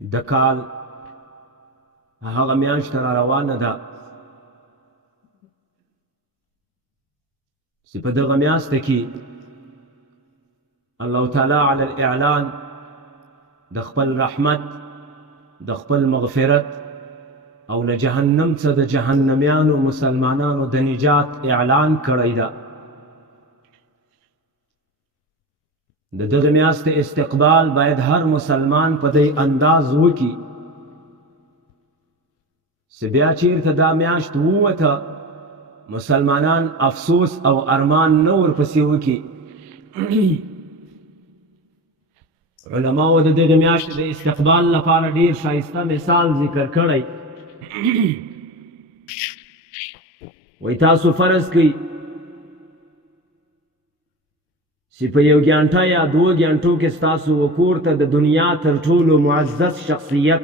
د کال هغه میاشت را روانه ده چې په دغه میاشت کې الله تعالی علی الاعلان د خپل رحمت د خپل مغفرت او له جهنم څخه د جهنميانو مسلمانانو د نجات اعلان کړی ده. د دغه میاشتې استقبال باید هر مسلمان په دې انداز وکړي چې بیا چیرته دا میاشت ووته مسلمانان افسوس او ارمان نه ورپسې وکړي. علماو د دغه میاشتې د استقبال لپاره ډیر ښایسته مثال ذکر کړی. وایي تاسو فرض کړئ چې په یو ګانټه یا دوه ګانټو کې ستاسو کور ته د دنیا تر ټولو معزز شخصیت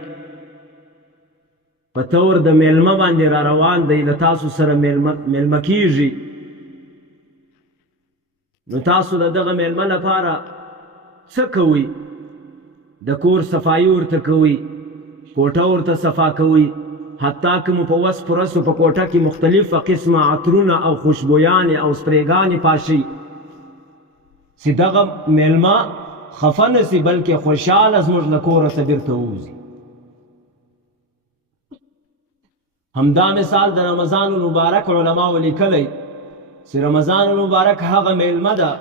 په طور د میلمه باندې را روان دی، له تاسو سره میلمه کیږي، نو تاسو د دغه میلمه لپاره څه کوئ؟ د کور صفایي ورته کوئ، کوټه ورته صفا کوئ، حتی که مو په وس پرسو په کوټه کې مختلفه قسمه عطرونه او خوشبویانې او سپریګانې پاشئ چې دغه میلمه خفه نه سي بلکې خوشحاله زموږ له کوره څخه بیرته ووځي. همدا مثال د رمضان المبارک علماو لیکلی چې رمضان المبارک هغه میلمه ده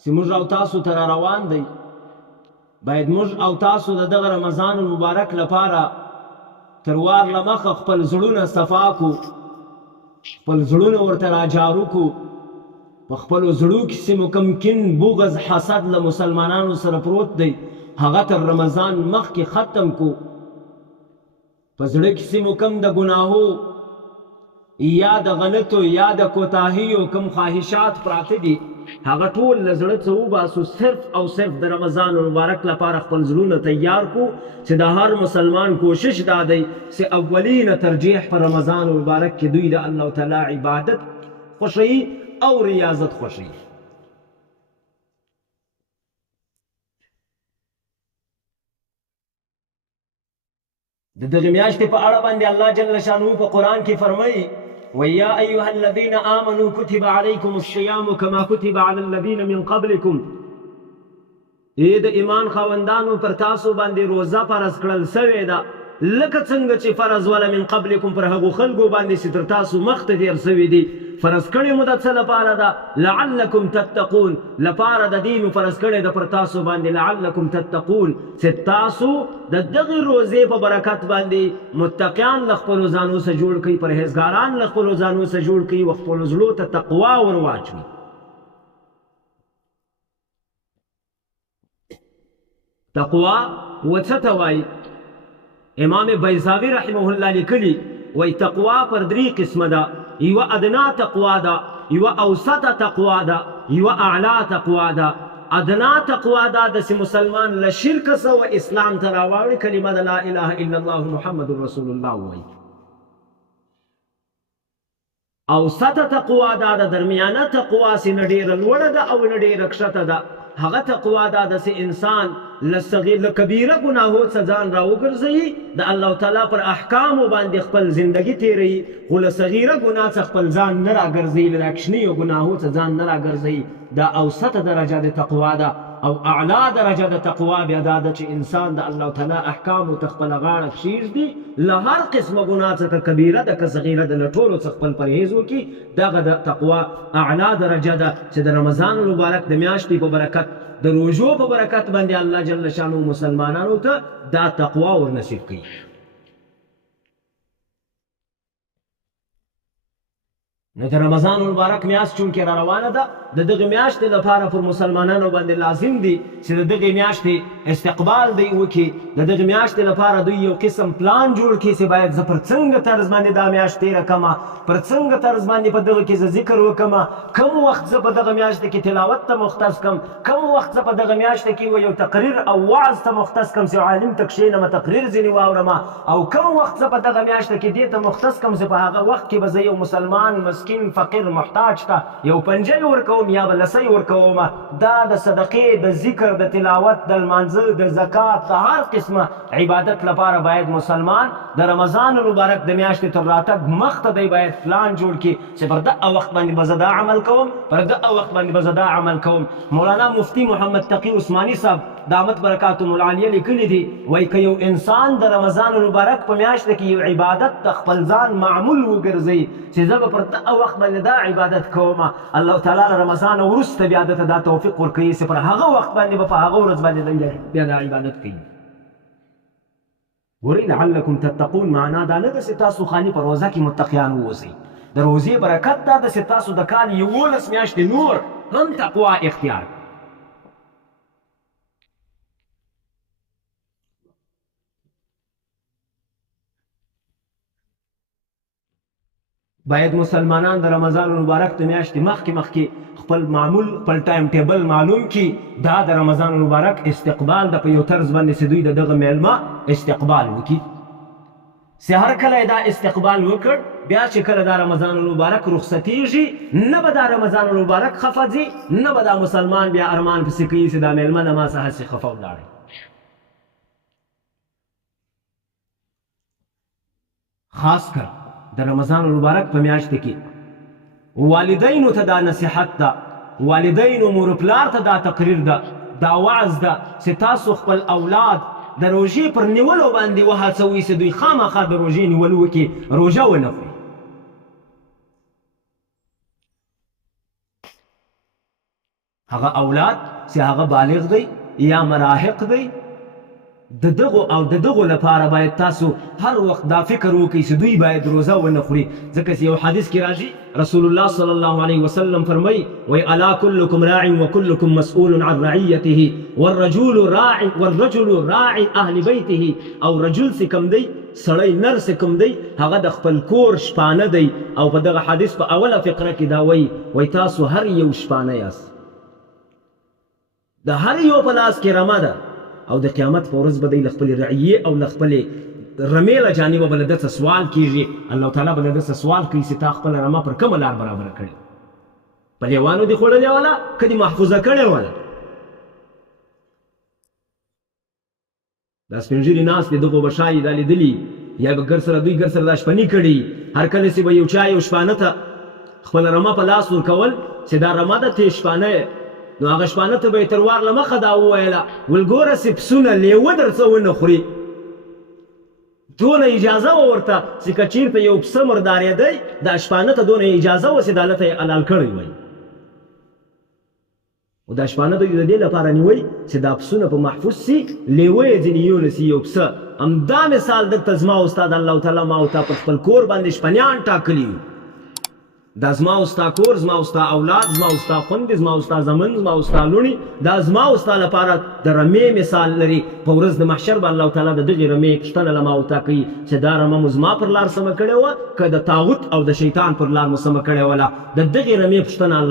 چې موږ او تاسو ته را روان دی. باید موږ او تاسو د دغه رمضان المبارک لپاره تر وار له مخه خپل زړونه صفا کو، خپل زړونه ورته راجارو کو، په خپلو زړو کې چې ممکن بغض حسد له مسلمانانو سره پروت دی هغه تر رمضان مخکې ختم کو. په زړه کې چې کوم د ګناهو یا د غلطو یا د کوتاهیو کوم خواهشات پراته دي هغه ټول له زړه څخه وباسو، صرف او صرف د رمضان المبارک لپاره خپل زړونه تیار کو چې د هر مسلمان کوشش دا دی چې اولینه ترجیح په رمضان المبارک کې دوی د الله تعالی عبادت خوښوي او ریاضت خوښوي. د دغه میاشتې په اړه باندې الله جل شانه په قرآن کې فرمایي وَيَا أَيُّهَا الَّذِينَ آمَنُوا كُتِبَ عَلَيْكُمُ الصِّيَامُ كَمَا كُتِبَ عَلَى الَّذِينَ مِنْ قَبْلِكُمْ. ای د ایمان خاوندانو پر تاسو باندې روزه فرض کړل سوې ده لکه څنګه چې فرض ولا من قبلکم پر هغو خلکو باندې چې تر تاسو مخته تېر سوي دي. فرض کړې مو د څه لپاره ده؟ لعلکم تتقون، لپاره د دې مو فرض کړې ده پر تاسو باندې لعلکم تتقون چې تاسو د دغې روزې په برکت باندې متقیان له خپلو ځانو سره جوړ کړئ، پرهیزګاران له خپلو ځانو سره جوړ کړئ او خپلو زړو ته تقوا ور واچوئ. تقوا وڅه ته وایي؟ امام بیضاوي رحمه الله لیکلي وایي تقوا پر درې قسمه ده. یوه ادنا تقوا ده، یوه اوسطه تقوا ده، یوه اعلا تقوا ده. ادنا تقوا ده داسې مسلمان له شرک څخه و اسلام ته راواړي، کلمه د لا اله الا الله محمد رسول الله وایي. اوسطه تقوا ده د درمیانه تقوا چې نه ډېره لوړه ده او نه ډېره کښته ده. هغه تقوا ده داسې انسان له کبیره ګناهو څخه ځان راوګرځوي، د الله تعالی پر احکامو باندې خپل زندگی تیروي، خو له صغیره ګناه څخه خپل ځان نه راګرځوي، له کوچنیو ګناهو څخه ځان نه راګرځوي. دا اوسطه درجه د تقوا ده. او اعلا درجه د تقوا بیا دا ده چې انسان د الله تعالی احکامو ته خپله غاړه کښېږدي، له هر قسمه ګناه څخه کبیره ده که صغیره ده له ټولو څخه خپل پرهیز وکړي. دغه د تقوا اعلا درجه ده چې د رمضان المبارک د میاشتې په برکت د روژو په برکت باندې الله جل شانه مسلمانانو ته دا تقوا ور نصیب کوي. نو د رمضان المبارک میاشت چونکې را روانه ده د دغې میاشتې لپاره پر مسلمانانو باندې لازم دي چې د دغې میاشتې استقبال دوی وکړي. د دغې میاشتې لپاره دوی یو قسم پلان جوړ کړي چې باید زه پر څنګه طرز باندې دا میاشت تېره کړمه، پر څنګه طرز باندې په دغه کې زه ذکر وکړمه، کوم وخت زه په دغه میاشت کې تلاوت ته مختص کړم، کوم وخت زه په دغه میاشت کې یو تقریر او وعظ ته مختص کړم چې عالم ته کښېنم تقریر ځینې واورم، او کوم وخت زه په دغه میاشت کې دې ته مختص کړم چې په هغه وخت کې به زه یو مسلمان مسکین مسکین فقیر محتاج ته یو پنجه ورکوم یا به لسی ورکوم. دا د صدقې د ذکر د تلاوت د لمانځه د زکات د هر قسمه عبادت لپاره باید مسلمان د رمضان المبارک د میاشتې تر راتګ مخته دی باید پلان جوړ کړي چې پر دغه وخت باندې به زه دا عمل کوم، پر دغه وخت باندې به زه دا عمل کوم. مولانا مفتی محمد تقی عثماني صاحب دامت برکاتهم العالیه لیکلي دي، وایي که یو انسان د رمضان المبارک په میاشت کې یو عبادت د خپل ځان معمول وګرځوي چې زه به پر دغه وخت باندې دا عبادت کوم، الله تعالی له رمضان وروسته بیا دته دا توفیق ورکوي چې پر هغه وخت باندې به په هغه ورځ باندې بیا دا عبادت کوي. ګورئ لعلکم تتقون معنا دا نه ده چې تاسو خالي په روزه کې متقیان واوسئ. د روزې برکت دا ده چې تاسو د کال 11 میاشتې نور هم تقوا اختیار کړئ. باید مسلمانان د رمضان المبارک د میاشتې مخکې خپل معمول خپل ټایم ټیبل معلوم کړي. دا د رمضان المبارک استقبال د په یو طرز باندې چې دوی د دغه میلمه استقبال وکړي. چې هر کله دا استقبال وکړ بیا چې کله دا رمضان المبارک رخصتیږي نه به دا رمضان المبارک خفه ځي، نه به دا مسلمان بیا ارمان پسې کوي چې دا میلمه نه ما څخه هسې خفه ولاړی. خاص کر د رمضان المبارک په میاشت کې والدینو ته دا نصیحت ده، والدینو مور پلار ته دا تقریر ده، دا وعظ ده چې تاسو خپل اولاد د روژې پر نیولو باندې وهڅوئ چې دوی خامخا د روژې نیول وکړي، روژه ونه خوري. هغه اولاد چې هغه بالغ دی یا مراهق دی د دغو لپاره باید تاسو هر وخت دا فکر وکړئ چې دوی باید روزه ونه خوري. ځکه چې یو حدیث کې راځي رسول الله صلی الله علیه وسلم فرمایي وایي الا کلکم راع وکلکم مسؤول عن رعیته والرجل راع اهل بیته. او رجل چې کوم دی سړی نر چې کوم دی هغه د خپل کور شپانه دی. او په دغه حدیث په اوله فقره کې دا وایي تاسو هر یو شپانه یاست، د هر یو په لاس کې رمه ده او د قیامت په ورځ به دی له خپلې رعیې او له خپلې رمې له جانبه به له ده څه سوال کېږي. الله تعالی به له ده څه سوال کوي چې تا خپله رمه پر کومه لار برابره کړې، په لیوانو دې خوړلې وله که دې محفوظه کړې وله. دا سپین ږیري ناست دي دغو به ښایي دا لیدلي یا به ګر سره دوی ګر سره دا شپني کړي. هر کله چې به یو چا یو شپانه ته خپله رمه په لاس ورکول چې دا رمه ده ته شپانه نو هغه شپانه ته به یې تر وار له مخه دا وویله ول ګوره چې پسونه لیوه در څه ونه خوري. دونه اجازه وه ورته چې که چېرته یو پسه مردارېدی دا شپانه ته دونه اجازه وه چې دا هلته یې حلال کړی وی. او دا شپانه دوی د دې لپاره نیوی چې دا پسونه په محفوظ سي، لیوه یې ځینې یونسي یو پسه. همدا مثال دلته زما استاد الله تعالی ما او تا په خپل کور باندې شپنیان ټاکلي یو. دا زما او ستا کور، زما او ستا اولاد، زما او ستا خوندې، زما او ستا زمن، زما او ستا لوڼې، دا زما او ستا لپاره د رمې مثال لري. په ورځ د محشر به الله تعالی د دغې رمې پوښتنه له ما او تا کوي چې دا رمه مو زما پر لار سمه کړې وه که د طاغوت او د شیطان پر لار مو سمه کړې وله. د دغې رمې پوښتنه الله